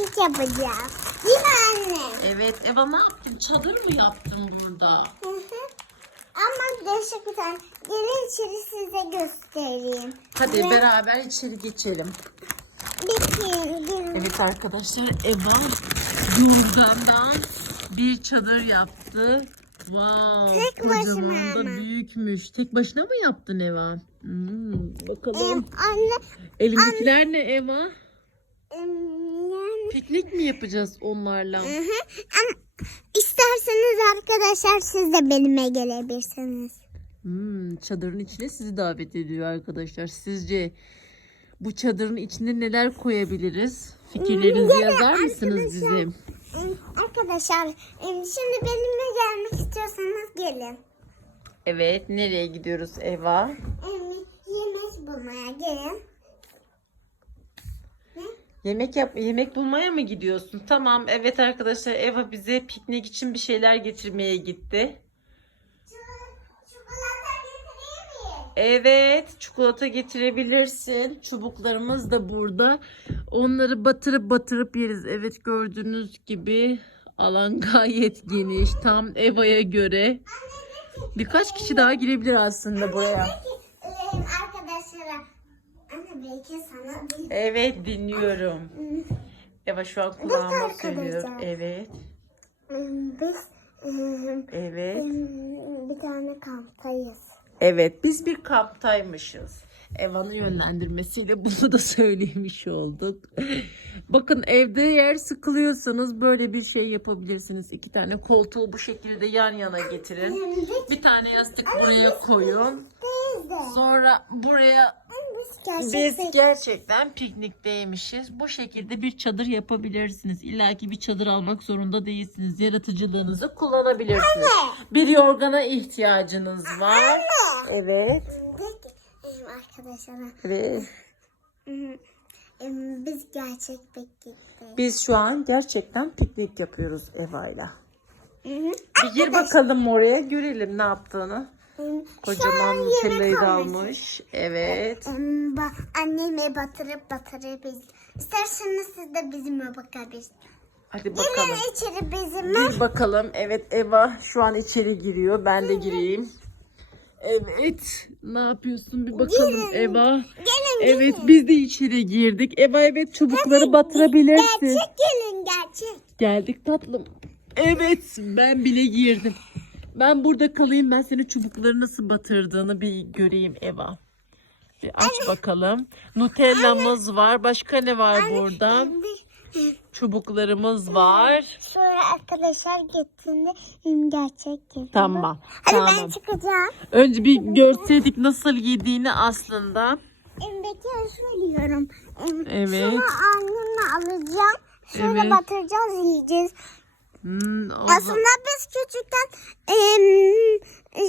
piknik yapacağız. Değil mi anne? Evet Eva ne yaptın? Çadır mı yaptın burada? Hı hı. Ama değişik bir tane. Gelin içeri size göstereyim. Hadi Ve beraber içeri geçelim. Gelin. Evet arkadaşlar Eva yorgandan bir çadır yaptı. Wow, Tek başına kocaman da büyükmüş. Tek başına mı yaptın Eva? Hmm, bakalım. anne Elindekiler ne Eva? yani Piknik mi yapacağız onlarla? Hı hı. Ama isterseniz arkadaşlar siz de benimle gelebilirsiniz. Hmm, çadırın içine sizi davet ediyor arkadaşlar. Sizce bu çadırın içine neler koyabiliriz? Fikirlerinizi yazar mısınız bize? Arkadaşlar şimdi benimle gelmek istiyorsanız gelin. Evet, nereye gidiyoruz Eva? Em, Yemek bulmaya gelin. Yemek yap yemek bulmaya mı gidiyorsun? Tamam. Evet arkadaşlar Eva bize piknik için bir şeyler getirmeye gitti. Evet, çikolata getirebilirsin. Çubuklarımız da burada. Onları batırıp batırıp yeriz. Evet gördüğünüz gibi alan gayet geniş. Tam Eva'ya göre. Birkaç kişi daha girebilir aslında buraya. Anne belki sana bir Evet dinliyorum. Eva şu an kulağıma arkadaşlar. söylüyor. Evet. Biz Evet. bir tane kamptayız. Evet biz bir kamptaymışız. Eva'nın yönlendirmesiyle bunu da söylemiş olduk. Bakın evde yer sıkılıyorsanız böyle bir şey yapabilirsiniz. İki tane koltuğu bu şekilde yan yana getirin. Bir tane yastık buraya koyun. Sonra buraya Biz gerçekten biz gerçekten piknikteymişiz. Bu şekilde bir çadır yapabilirsiniz. İlla ki bir çadır almak zorunda değilsiniz. Yaratıcılığınızı kullanabilirsiniz. Bir yorgana ihtiyacınız var. Evet. Peki arkadaşlara Evet. em, biz gerçek piknikteyiz. Biz şu an gerçekten piknik yapıyoruz Eva'yla. Bir gir bakalım oraya görelim ne yaptığını. Kocaman Nutella'yı da almış. Evet. Ba- anneme batırıp batırıp. İsterseniz siz de bizimle bakabilirsiniz. Hadi bakalım. Gelin içeri bizimle. Gir bakalım. Evet Eva şu an içeri giriyor. Ben de gireyim. Evet. Ne yapıyorsun bir bakalım Girin. Eva. Gelin Evet gelin. biz de içeri girdik. Eva evet çubukları batırabilirsin. Gerçek gelin gerçek. Geldik tatlım. Evet ben bile girdim. Ben burada kalayım ben senin çubukları nasıl batırdığını bir göreyim Eva. Bir aç bakalım. Nutella'mız var. Başka ne var burada? Çubuklarımız var. Sonra arkadaşlar gittiğinde gerçek gelin. Tamam. Hadi ben Tamam. çıkacağım. Önce bir görseydik nasıl yediğini aslında. Bekle söylüyorum. Evet. Sonra annemle alacağım. Sonra Evet. batıracağız yiyeceğiz. Hmm, o Aslında zaman- biz küçükken em,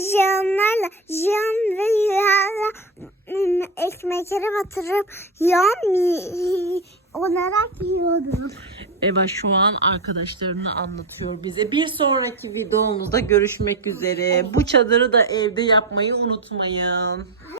jiyanlarla, jiyan ve yağla em, ekmeklere batırıp mi- olarak yiyorduk. Eva şu an arkadaşlarını anlatıyor bize. Bir sonraki videomuzda görüşmek üzere. Bu çadırı da evde yapmayı unutmayın.